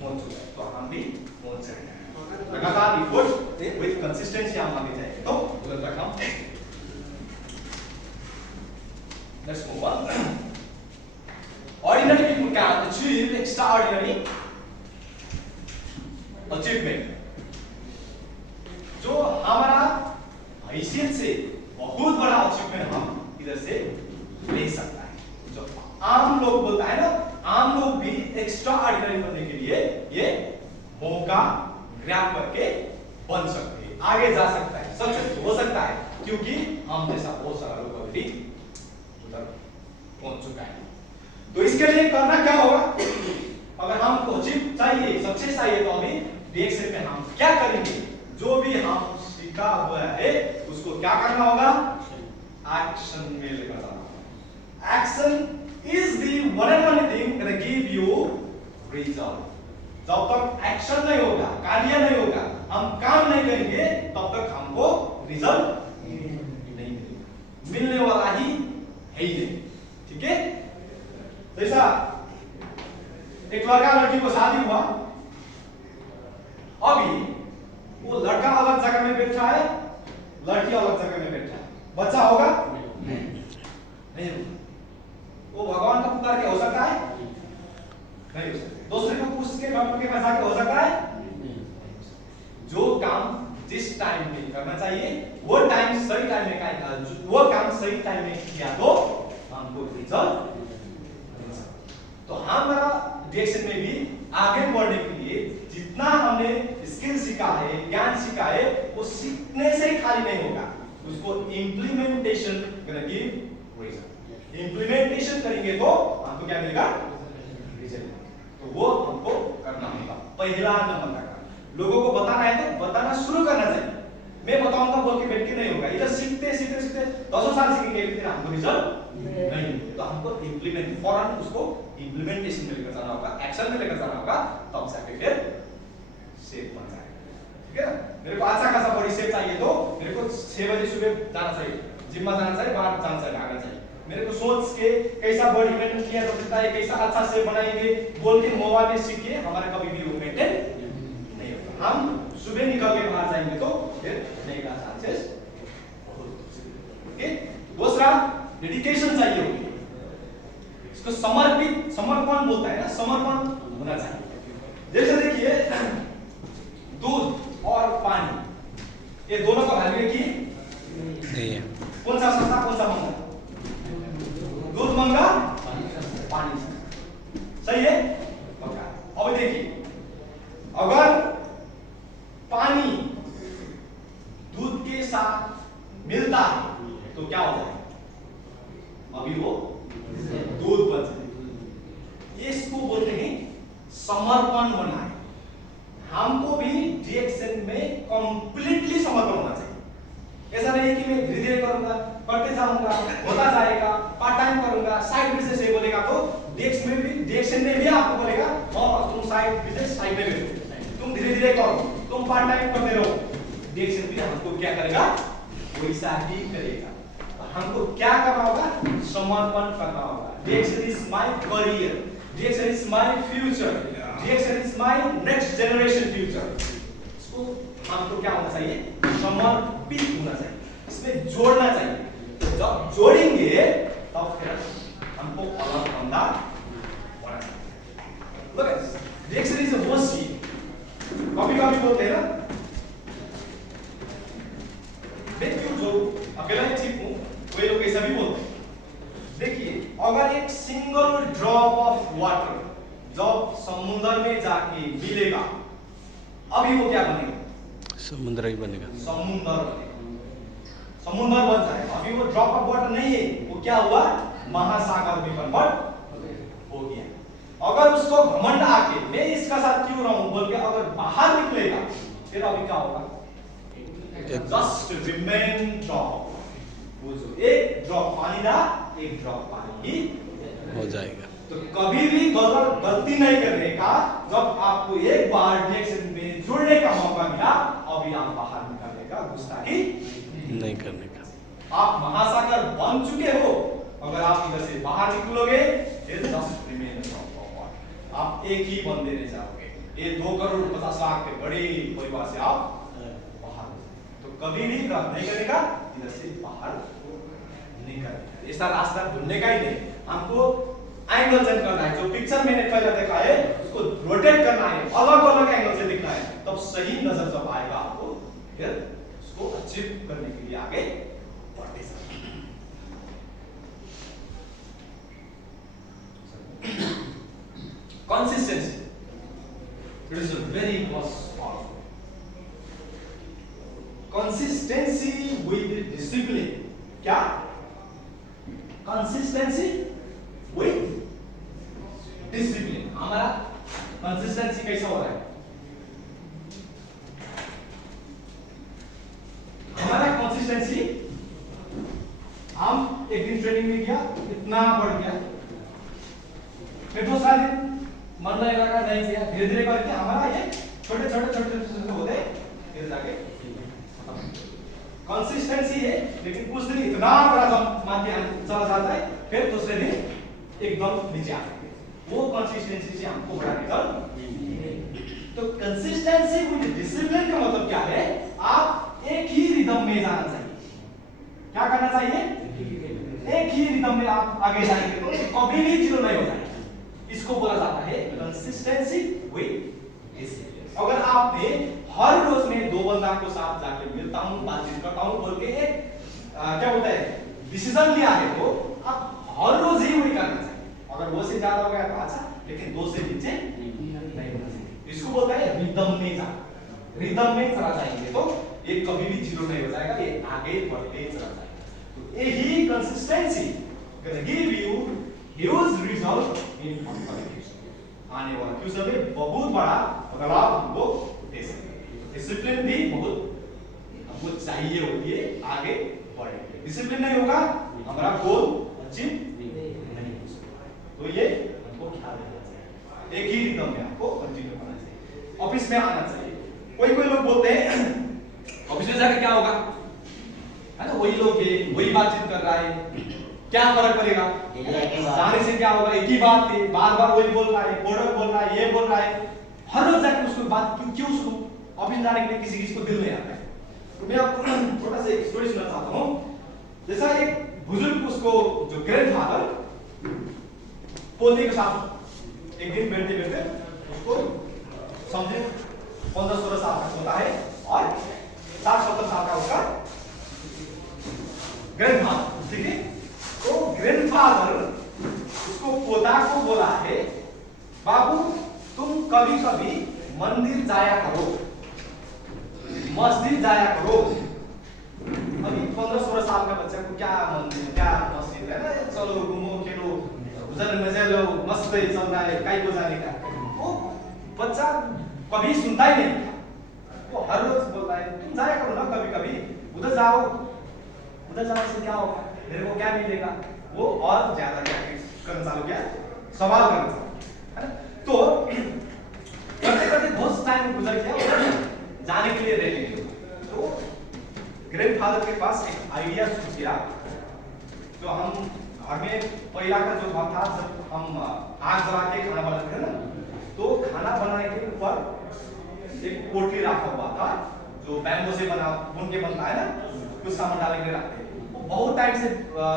पहुंच चुके हैं, तो हम भी पहुंच सकते हैं। लगातार रिपोर्ट विद कंसिस्टेंसी हम आगे जाएंगे तो उधर तक हम। Let's move on. Ordinary people can achieve extraordinary achievement. जो हमारा हैसियत से बहुत बड़ा अचीवमेंट हम इधर से ले सकता है। जो आम लोग बोलता है ना, आम लोग भी एक्स्ट्रा ऑर्डिनरी बनने के लिए ये मौका ग्रैब करके बन सकते हैं, आगे जा सकता है, सक्सेस हो सकता है, क्योंकि हम जैसा बहुत सारा लोग ऑलरेडी उधर पहुंच चुका है। तो इसके लिए करना क्या होगा? अगर हमको अचीव चाहिए, सक्सेस चाहिए, तो अभी DXN में हम क्या करेंगे? जो भी हम सीखा हुआ है उसको क्या करना होगा? एक्शन में लेकर जाना। Action is the one and only thing that give you result. जब तक एक्शन नहीं होगा, कार्य नहीं होगा, हम काम नहीं करेंगे, तब तक हमको रिजल्ट नहीं मिलेगा, मिलने वाला ही है ही नहीं। ठीक है? जैसा एक लड़का लड़की को शादी हुआ, अभी वो लड़का अलग जगह में बैठा है, लड़की अलग जगह में बैठा है, बच्चा होगा नहीं होगा। वो भगवान का पुकार के हो सकता है नहीं हो सकता। दूसरे को पूछ के डॉक्टर के पास आके हो सकता है। जो काम जिस टाइम में करना चाहिए वो टाइम सही टाइम में का वो काम सही टाइम में किया तो हमको रिजल्ट। तो हमारा डायरेक्शन में भी आगे बढ़ने के लिए जितना हमने स्किल सीखा है, ज्ञान सीखा है, वो सीखने से ही खाली नहीं होगा, उसको इम्प्लीमेंटेशन करना गिव रिजल्ट। इम्प्लीमेंटेशन करेंगे तो हमको क्या मिलेगा? रिजल्ट। तो वो हमको करना होगा। पहला नंबर का लोगों को बताना है तो बताना शुरू करना चाहिए। मैं बताऊंगा बोल के बैठ के नहीं होगा। इधर सीखते सीखते सीखते 10 साल सीखेंगे फिर हमको रिजल्ट नहीं मिलेगा। तो हमको इम्प्लीमेंट फौरन उसको इम्प्लीमेंटेशन में लेकर जाना होगा, एक्शन में लेकर जाना होगा, तब जाके फिर सेफ बन जाएगा। ठीक है ना? मेरे को अच्छा खासा बॉडी शेप चाहिए तो मेरे को 6 बजे सुबह जाना चाहिए, जिम में जाना चाहिए, बाहर जाना चाहिए, आना चाहिए। मेरे को सोच के कैसा बॉडी मेंटेन किया जा सकता है, कैसा अच्छा शेप बनाएंगे बोल के मोबाइल में सीख के हमारा कभी भी वो मेंटेन नहीं होगा। हम सुबह निकल के बाहर जाएंगे तो फिर नहीं का चांसेस बहुत। ओके, दूसरा डेडिकेशन चाहिए होगी। इसको समर्पण बोलता है ना, समर्पण होना चाहिए। जैसे देखिए दूध और पानी, ये दोनों का वैल्यू की नहीं है। कौन सा सस्ता कौन सा महंगा? दूध महंगा, पानी सही है। पक्का। अब देखिए अगर पानी दूध के साथ मिलता है तो क्या हो जाएगा? अभी वो दूध बन जाए। इसको बोलते हैं समर्पण होना है। हमको भी डायरेक्शन में कंप्लीटली समर्पण होना चाहिए। ऐसा नहीं कि मैं धीरे धीरे करूंगा, करते जाऊंगा, होता जाएगा, पार्ट टाइम करूंगा, साइड बिजनेस ये बोलेगा तो डायरेक्शन में भी आपको बोलेगा और तुम साइड बिजनेस साइड में करो, तुम धीरे धीरे करो, तुम पार्ट टाइम करते रहो। डायरेक्शन भी हमको क्या करेगा? वैसा ही करेगा। हमको क्या करना होगा? समर्पण करना होगा। Direction is my career, direction is my future, direction is my next generation future. इसको हमको क्या होना चाहिए? समर्पित होना चाहिए, इसमें जोड़ना चाहिए। जब जोड़ेंगे तब फिर हमको अलग बंदा होना चाहिए। Look at this. Direction is a must. कभी बोलते हैं ना, मैं क्यों जो अकेला ही ठीक हूँ, कोई लोग ऐसा भी बोलते हैं। देखिए अगर एक सिंगल ड्रॉप ऑफ वाटर जब समुद्र में जाके मिलेगा, अभी वो क्या बनेगा? समुद्र ही बनेगा। समुद्र बनेगा, समुद्र बन जाएगा। अभी वो ड्रॉप ऑफ वाटर नहीं है, वो क्या हुआ? महासागर में कन्वर्ट हो गया। अगर उसको घमंड आके मैं इसका साथ क्यों रहूं बोल के अगर बाहर निकलेगा, फिर अभी क्या होगा? Just remain drop. वो जो एक ड्रॉप पानी ना, एक ड्रॉप पानी ही हो जाएगा। तो कभी भी गलती नहीं करने का। जब आपको एक बार डायरेक्शन में जुड़ने का मौका मिला, अभी आप बाहर निकलने का गुस्ताखी नहीं करने का। आप महासागर बन चुके हो, अगर आप इधर से बाहर निकलोगे फिर 10 रिमेन आप एक ही बंदे रह जाओगे। ये 2 करोड़ 50 लाख के बड़े परिवार से आप बाहर। तो कभी भी नहीं करने का, इधर से बाहर नहीं करने, ऐसा रास्ता ढूंढने का ही नहीं। हमको एंगल चेंज करना है। जो पिक्चर मैंने पहले देखा है उसको रोटेट करना है, अलग अलग एंगल से दिखना है, तब सही नजर जब आएगा आपको, फिर उसको अचीव करने के लिए आगे बढ़ते जाएंगे। Consistency, it is a very powerful. Consistency with discipline. क्या? Consistency with discipline. हमारा consistency कैसा हो रहा है? हमारा consistency, हम एक दिन ट्रेनिंग में गया, इतना बढ़ गया, फिर दूसरा दिन मन नहीं लगा, नहीं किया, धीरे धीरे करके हमारा ये छोटे छोटे होते फिर जाके कंसिस्टेंसी है। लेकिन कुछ दिन इतना बड़ा जंप मान के चला जाता है, फिर दूसरे दिन एकदम नीचे आते हैं। वो कंसिस्टेंसी से हमको बड़ा निकल। तो कंसिस्टेंसी विद डिसिप्लिन का मतलब क्या है? आप एक ही रिदम में जाना चाहिए। क्या करना चाहिए? एक ही रिदम में आप आगे जाएंगे तो कभी भी जीरो नहीं हो जाएगा। इसको बोला जाता है कंसिस्टेंसी विद डिसिप्लिन। अगर आपने हर रोज में 2 बंदा को साथ जाके मिलता हूं, बातचीत करता हूं बोल के क्या बोलता है डिसीजन लिया है, तो आप हर रोज ही वही करना चाहिए। अगर वो से ज्यादा हो गया तो अच्छा, लेकिन 2 से नीचे नहीं होना चाहिए। इसको बोलता है रिदम में जाना। रिदम में चला जाएंगे तो ये कभी भी जीरो नहीं हो जाएगा, ये आगे बढ़ते चला जाएगा। तो यही consistency gonna give you huge result in communication। आने वाला फ्यूचर में बहुत बड़ा बदलाव हमको दे सकते। डिसिप्लिन भी बहुत हमको चाहिए होती है आगे बढ़ेंगे। डिसिप्लिन नहीं होगा हमारा गोल अचीव नहीं हो सकता। तो ये हमको ख्याल रखना चाहिए, एक ही रिदम में आपको कंटिन्यू करना चाहिए। ऑफिस में आना चाहिए। कोई कोई लोग बोलते हैं ऑफिस में जाके क्या होगा, है ना, वही लोग है, वही बातचीत कर रहा है, क्या फर्क पड़ेगा, जाने से क्या होगा, एक ही बात है, बार बार वही बोल रहा है, प्रोडक्ट बोल रहा है, ये बोल रहा है, हर रोज जाके उसको बात क्यों सुनो, ऑफिस जाने के लिए किसी को दिल नहीं आता है। तो मैं आपको थोड़ा सा एक स्टोरी सुनाना चाहता हूँ। जैसा एक बुजुर्ग उसको जो ग्रैंडफादर पोते के साथ एक दिन बैठते बैठते उसको समझे 15-16 साल का होता है और 60-70 साल का उसका ग्रैंडफादर, ठीक है। तो ग्रैंडफादर उसको पोता को बोला है, बाबू तुम कभी कभी मंदिर जाया करो, मस्जिद जाया करो। अभी 15-16 साल का बच्चा को क्या मंदिर क्या मस्जिद है ना, चलो घूमो खेलो उधर मजे लो, मस्त चल रहा है, कहीं को जाने का। वो बच्चा कभी सुनता ही नहीं, वो हर रोज बोलता है तुम जाया करो ना कभी कभी, उधर जाओ, उधर जाने से क्या होगा, मेरे को क्या मिलेगा। वो और ज्यादा क्या करना चालू किया, सवाल करना चालू, है ना। तो करते करते बहुत टाइम गुजर गया, उधर जाने के लिए रेडी थे। तो ग्रैंडफादर के पास एक आइडिया सूझ गया। तो हम हमें पहला का जो बात था, जब हम आग जला के खाना बनाते थे ना, तो खाना बनाने के ऊपर एक पोटली रखा हुआ था जो बैम्बू से बना बुन के बनता है ना, कुछ सामान डालने के लिए रखते हैं। वो बहुत टाइम से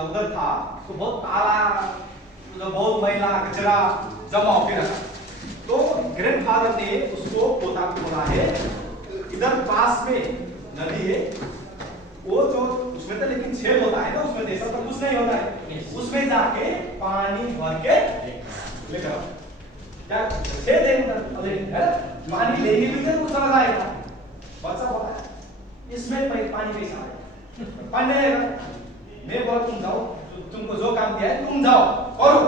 उधर था, तो बहुत काला, तो बहुत मैला कचरा जमा होकर रखा। तो ग्रैंडफादर ने उसको पोता को बोला है, इधर पास में नदी है, वो जो उसमें तो लेकिन छेद होता है ना, उसमें ऐसा तो कुछ नहीं होता है, उसमें जाके पानी भर के लेकर आओ। क्या छेद है उधर, पानी लेने के लिए वो चला जाएगा। बच्चा बोला इसमें पानी कैसा आएगा, पानी नहीं आएगा। मैं बोला तुम जाओ, तुमको जो काम दिया है तुम जाओ करो।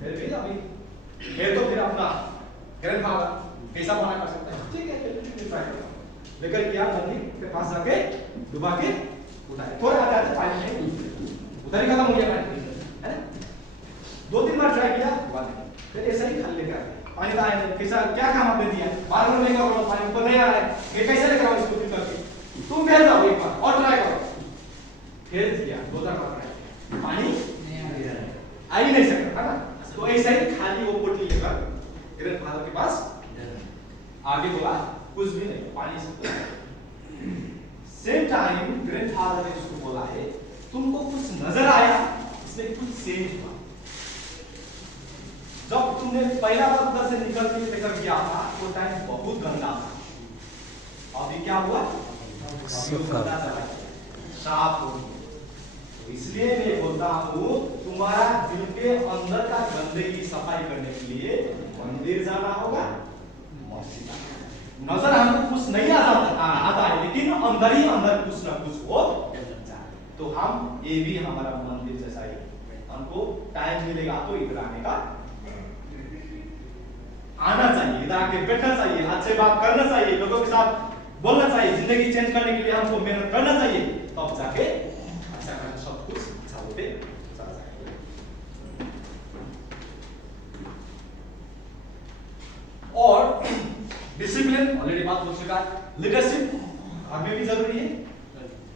फिर भी अभी फिर तो फिर अपना ग्रैंडफादर कैसा बना कर सकता है, ठीक है फिर ट्राई करो। लेकर क्या नदी के पास जाके डुबा के उठाए, थोड़ा आते पानी में उधर ही खत्म हो गया पानी, है ना। 2-3 बार ट्राई किया, हुआ नहीं, फिर ऐसा ही खाली लेकर पानी तो आया नहीं। कैसा क्या काम आपने दिया, बार बार नहीं करो, पानी ऊपर नहीं आ रहा है, मैं कैसे लेकर आऊं इसको फिर करके, तुम कह जाओ एक बार और ट्राई करो। फिर किया 2-3 बार ट्राई, पानी आ ही नहीं सकता, है ना। तो ऐसा ही खाली वो पोटली लेकर ग्रैंडफादर के पास आगे बोला, कुछ भी नहीं, पानी से। सेम टाइम ग्रैंडफादर ने उसको बोला है, तुमको कुछ नजर आया, इसमें कुछ चेंज हुआ। जब तुमने पहला बार उधर से निकल के लेकर गया था, वो टाइम बहुत गंदा था, अभी क्या हुआ, साफ हो गया। तो इसलिए मैं बोलता हूँ, तुम्हारा दिल के अंदर का गंदगी सफाई करने के लिए मंदिर जाना होगा, मस्जिद जाना होगा। नजर हमको कुछ नहीं आता है, लेकिन अंदर ही अंदर कुछ ना कुछ हो जाए। तो हम ये भी हमारा मंदिर जैसा ही, हमको टाइम मिलेगा तो इधर आने का, आना चाहिए, इधर आके बैठना चाहिए, अच्छे बात करना चाहिए, लोगों के साथ बोलना चाहिए, जिंदगी चेंज करने के लिए हमको मेहनत करना चाहिए, तब जाके अच्छा करना सब कुछ अच्छा होते चला जाएगा। और डिसिप्लिन ऑलरेडी बात हो चुका है। लीडरशिप घर में भी जरूरी है,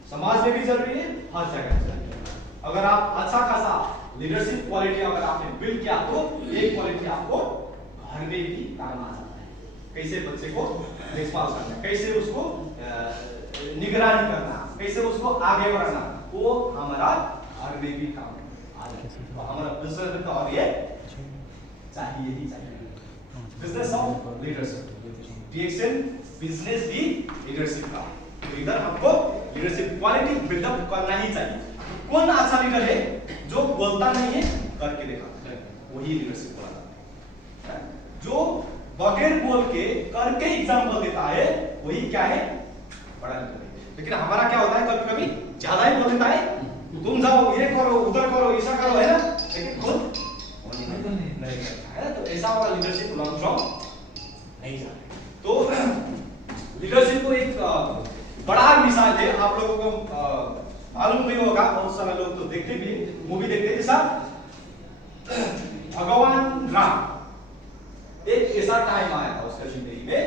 समाज में भी जरूरी है, हर जगह जरूरी है। अगर आप अच्छा खासा लीडरशिप क्वालिटी अगर आपने बिल्ड किया तो ये क्वालिटी आपको घर में भी काम आ जाता है। कैसे बच्चे को देखभाल करना, कैसे उसको निगरानी करना, कैसे उसको आगे बढ़ाना, वो हमारा घर में भी काम आ जाता है। तो हमारा बिजनेस में तो और ये चाहिए ही चाहिए, business of leadership, DXN business भी लीडरशिप का। तो इधर हमको लीडरशिप क्वालिटी बिल्डअप करना ही चाहिए। कौन अच्छा लीडर है जो बोलता नहीं है करके दिखाता है, वही लीडरशिप बोला जाता है। बगैर बोल के करके एग्जाम्पल देता है, वही क्या है, बड़ा लीडर है। लेकिन हमारा क्या होता है, कभी कभी ज्यादा ही बोल देता है, तुम जाओ ये करो उधर करो ऐसा करो, है ना, लेकिन खुद नहीं करता है। तो ऐसा वाला लीडरशिप लॉन्ग टर्म नहीं जाता। तो लीडरशिप को एक बड़ा मिसाल है, आप लोगों को मालूम नहीं होगा, बहुत सारे लोग तो देखते भी मूवी देखते हैं। जैसा भगवान राम, एक ऐसा टाइम आया था उसका जिंदगी में,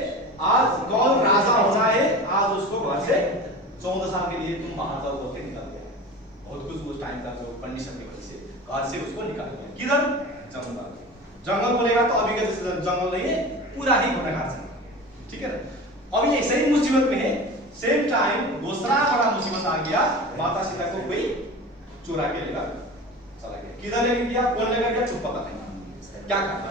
आज कौन राजा होना है, आज उसको घर से 14 साल के लिए तुम बाहर जाओ बोल के निकाल दिया। बहुत कुछ उस टाइम का जो कंडीशन की वजह से घर से उसको निकाल दिया। किधर? जंगल। जंगल बोलेगा तो अभी का जैसे जंगल नहीं है, पूरा ही घास है, ठीक है ना। अभी ऐसे ही मुसीबत में है, सेम टाइम दूसरा बड़ा मुसीबत आ गया, माता सीता को कोई चुरा के लेकर चला गया। किधर लेके गया, कौन लेकर गया, कुछ पता नहीं, क्या करता,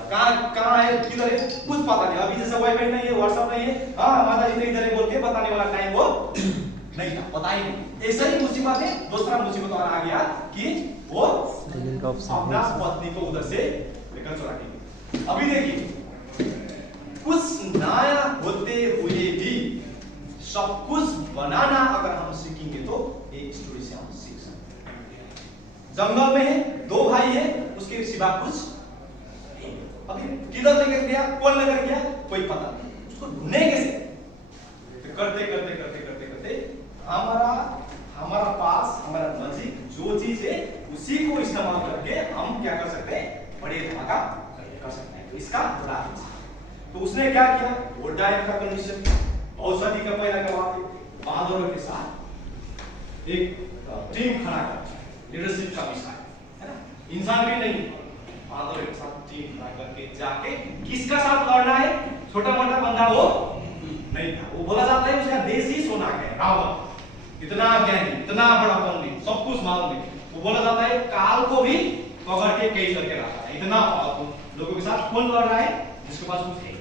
कहाँ है, किधर है, कुछ पता नहीं। अभी जैसे वाईफाई नहीं है, व्हाट्सएप नहीं है, हाँ माता जी ने इधर है बोल के बताने वाला टाइम वो नहीं था, पता ही नहीं। ऐसा ही मुसीबत है, दूसरा मुसीबत और आ गया कि वो अपना पत्नी को उधर से लेकर चुरा के गया। अभी देखिए, कुछ नया होते हुए भी सब कुछ बनाना अगर हम सीखेंगे तो एक स्टोरी से हम सीख सकते हैं। जंगल में है, दो भाई है, उसके सिवा कुछ नहीं। अभी किधर लेकर गया, कौन लेकर गया, कोई पता नहीं, उसको ढूंढने कैसे। तो करते करते करते करते करते हमारा पास, हमारा नजीक जो चीज है उसी को इस्तेमाल करके हम क्या कर सकते हैं, बड़े धमाका कर सकते हैं। तो इसका बड़ा तो उसने क्या किया, वो टाइम का कंडीशन, बहुत सदी का पहला का बात है, बांदरों के साथ एक टीम खड़ा कर, लीडरशिप का विषय है ना, इंसान भी नहीं, बांदरों के साथ टीम खड़ा करके जाके किसका साथ लड़ना है, छोटा मोटा बंदा वो नहीं था। वो बोला जाता है उसका देश ही सोना है, रावण इतना ज्ञानी, इतना बड़ा पंडित, सब कुछ मालूम है। वो बोला जाता है काल को भी पकड़ के कैद करके रखा है, इतना पावरफुल। लोगों के साथ कौन लड़ रहा है, जिसके पास कुछ है।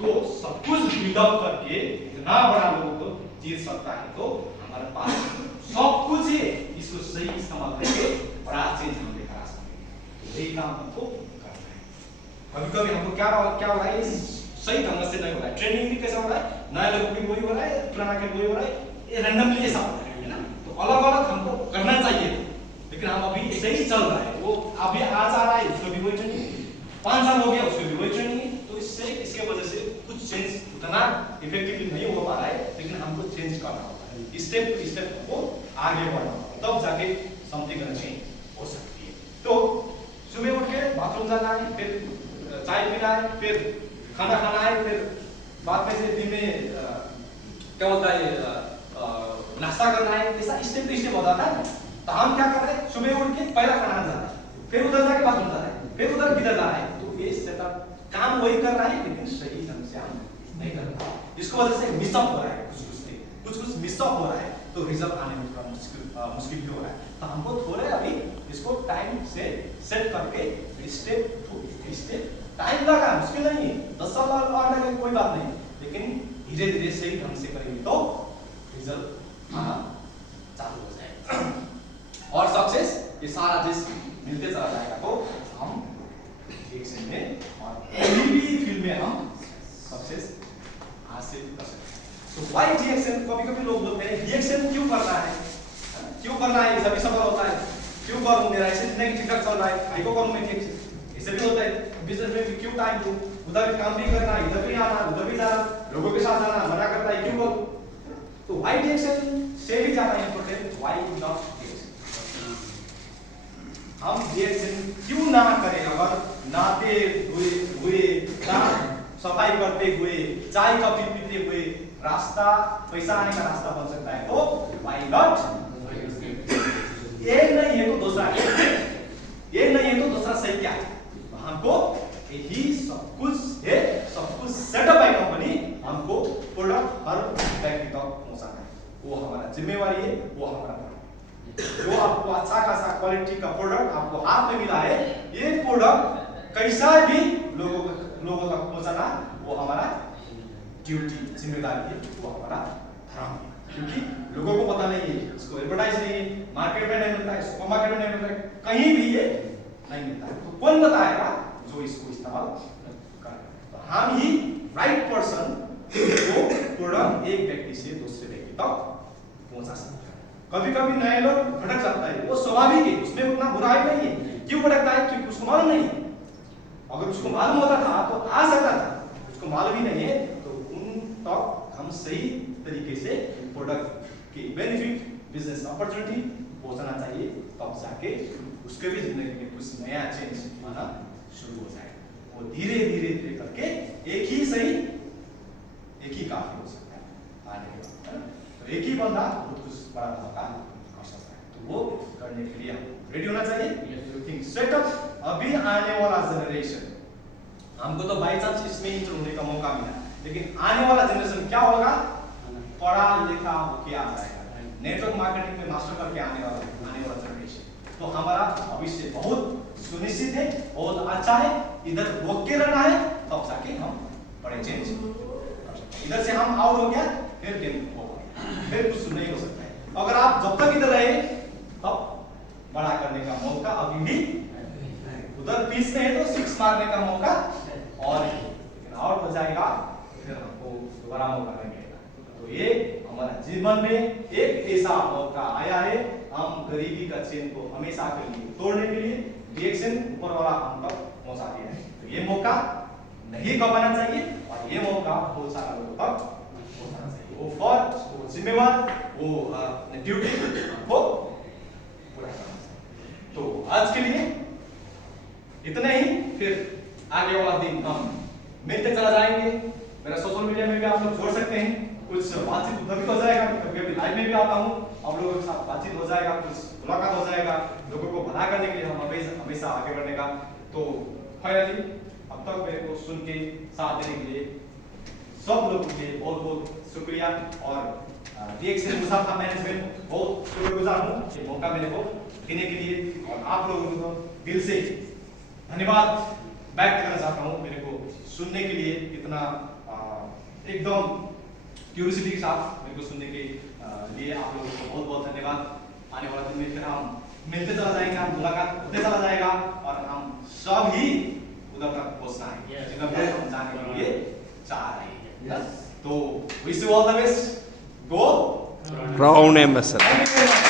तो सब कुछ बिल्डअप करके इतना बड़ा लोगों को जीत सकता है, तो हमारे पास सब कुछ है, इसको सही इस्तेमाल करके बड़ा चेंज हम लेकर आ सकते हैं। यही काम हमको करना है। कभी-कभी हमको क्या हो रहा है, सही ढंग से नहीं हो रहा है, ट्रेनिंग भी कैसा हो रहा है, नए लोगों की वही हो रहा है, पुराना के वही हो रहा है, ये रैंडमली ऐसा हो रहा है ना। तो अलग-अलग हमको करना चाहिए, लेकिन हम अभी ऐसे ही चल रहा है। वो अभी आज आ रहा है, उसको भी वही ट्रेनिंग, 5 साल हो गया उसको भी वही ट्रेनिंग। तो इसके वजह से कुछ चेंज उतना इफेक्टिवली नहीं हो पा रहा है, लेकिन हमको चेंज करना होगा, स्टेप टू स्टेप हमको आगे बढ़ना होगा, तब जाके समथिंग चेंज हो सकती है। तो सुबह उठ के बाथरूम जाना है, फिर चाय पीना है, फिर खाना खाना है, फिर बाद में से दिन में क्या होता है, नाश्ता करना है, ऐसा स्टेप टू स्टेप होता है। तो हम क्या कर रहे हैं, सुबह उठ के पहला खाना जाना है, फिर उधर जाके बाथरूम जाना है, फिर उधर किधर जाना है। तो ये सेटअप काम वही कर रहा है, लेकिन सही ढंग से हम नहीं कर रहा। इसको वजह से मिसअप हो रहा है, कुछ मिसअप हो रहा है, तो रिजल्ट आने में थोड़ा मुश्किल भी हो रहा है। तो हमको थोड़े अभी इसको टाइम से सेट करके स्टेप टू स्टेप, टाइम लगा, मुश्किल नहीं है, 10 साल और लगे कोई बात नहीं, लेकिन धीरे धीरे सही ढंग से करेंगे तो रिजल्ट आना चालू हो जाएगा और सक्सेस ये सारा चीज मिलते चला जाएगा। तो हम एक्शन में और किसी भी फील्ड में हम सक्सेस हासिल कर सकते हैं। तो व्हाई रिएक्शन, कभी-कभी लोग बोलते हैं रिएक्शन क्यों करना है, क्यों करना है, सभी सवाल होता है, क्यों करूं, मेरा ऐसे जिंदगी ठीक-ठाक चल रहा है, भाई को करूं मैं ठीक, ऐसे भी होता है। बिजनेस में भी क्यों टाइम दूं, उधर काम भी करना, इधर भी आना, उधर भी जाना, लोगों के साथ जाना, मना करता है, क्यों करूं। तो व्हाई रिएक्शन से भी ज्यादा इंपॉर्टेंट व्हाई नॉट रिएक्शन। हम रिएक्शन क्यों ना करें, अगर नहाते हुए सफाई करते हुए, चाय कॉफी पीते हुए रास्ता, पैसा आने का रास्ता बन सकता है, तो व्हाई नॉट। एक नहीं है तो दूसरा, एक नहीं है तो दूसरा सही क्या है, हमको यही सब कुछ है, सब कुछ सेटअप है कंपनी, हमको प्रोडक्ट हर व्यक्ति तक पहुंचाना है, वो हमारा जिम्मेवारी है, वो हमारा जो आपको अच्छा खासा क्वालिटी का प्रोडक्ट आपको हाथ में मिला है, ये प्रोडक्ट कैसा भी लोगों तक पहुंचाना वो हमारा ड्यूटी, जिम्मेदारी है, वो हमारा धर्म है। क्योंकि लोगों को पता नहीं है, इसको एडवर्टाइज नहीं है, मार्केट में नहीं मिलता है, सुपरमार्केट में नहीं मिलता है, कहीं भी ये नहीं मिलता है। तो कौन बताएगा, जो इसको इस्तेमाल तो हम ही राइट पर्सन को प्रोडक्ट एक व्यक्ति से दूसरे व्यक्ति तक पहुंचा सकते हैं। कभी कभी नए लोग भटक जाता है, वो स्वाभाविक है, उसमें उतना बुराई नहीं है। क्यों भटकता है? क्योंकि उसको मालूम नहीं है। अगर उसको मालूम होता था तो आ सकता था, उसको मालूम ही नहीं है तो उन तक हम सही तरीके से प्रोडक्ट की बेनिफिट, बिजनेस अपॉर्चुनिटी पहुंचाना चाहिए, तब जाके उसके भी जिंदगी में कुछ नया चेंज आना शुरू हो जाएगा। वो धीरे धीरे धीरे करके एक ही सही, एक ही काफी हो सकता है आने के बाद, है ना? तो एक ही बंदा बहुत कुछ बड़ा धमाका कर सकता है। तो वो करने के लिए रेडी होना चाहिए। सेटअप अभी आने वाला जनरेशन, हमको तो बाई चांस इसमें इंटर होने का मौका मिला, लेकिन आने वाला जनरेशन क्या होगा? पढ़ा लिखा होके आ जाएगा, नेटवर्क मार्केटिंग में मास्टर करके आने वाला जनरेशन। तो हमारा भविष्य बहुत सुनिश्चित है, बहुत अच्छा है। इधर रोक के रहना है, तब जाके हम बड़े चेंज कर सकते हैं। इधर से हम आउट हो गया, फिर गेम ओवर, फिर कुछ नहीं हो सकता है। अगर आप जब तक इधर रहे तब बड़ा करने का मौका अभी भी, उधर पीस में है तो सिक्स मारने का मौका और है, लेकिन आउट हो जाएगा फिर हमको दोबारा मौका नहीं मिलेगा। तो ये हमारा जीवन में एक ऐसा मौका आया है, हम गरीबी का चेन को हमेशा के लिए तोड़ने के लिए रिएक्शन ऊपर वाला हम तक पहुंचा दिया है। तो ये मौका नहीं गंवाना चाहिए और ये मौका बहुत सारा लोगों तक पहुंचाना चाहिए। वो फर्ज, वो जिम्मेवार, वो ड्यूटी हमको पूरा करना चाहिए। तो आज के लिए इतना ही, फिर आगे वाला दिन हम मिलते चला जाएंगे। मेरा सोशल मीडिया में भी आप लोग जोड़ सकते हैं, कुछ बातचीत उधर भी हो जाएगा, कभी लाइव में भी आता हूँ, आप लोगों के साथ बातचीत हो जाएगा, कुछ मुलाकात हो जाएगा, लोगों को भला करने के लिए हम हमेशा आगे बढ़ने का। तो फाइनली अब तक मेरे को सुन के साथ देने के लिए सब लोगों के बहुत बहुत शुक्रिया और रिएक्शन मुसाफा मैनेजमेंट बहुत शुक्रगुजार हूँ ये मौका मेरे को देने के लिए, और आप लोगों को दिल से धन्यवाद व्यक्त करना चाहता हूँ मेरे को सुनने के लिए, इतना एकदम क्यूरियोसिटी के साथ मेरे को सुनने के लिए आप लोगों को बहुत बहुत धन्यवाद। आने वाला दिन में फिर हम मिलते चला जाएगा, मुलाकात होते चला जाएगा और हम सब ही उधर तक पहुंचना है जिधर हम जाने के लिए चाह रहे हैं। तो wish you all the best, go Brown Ambassador. Thank you very much.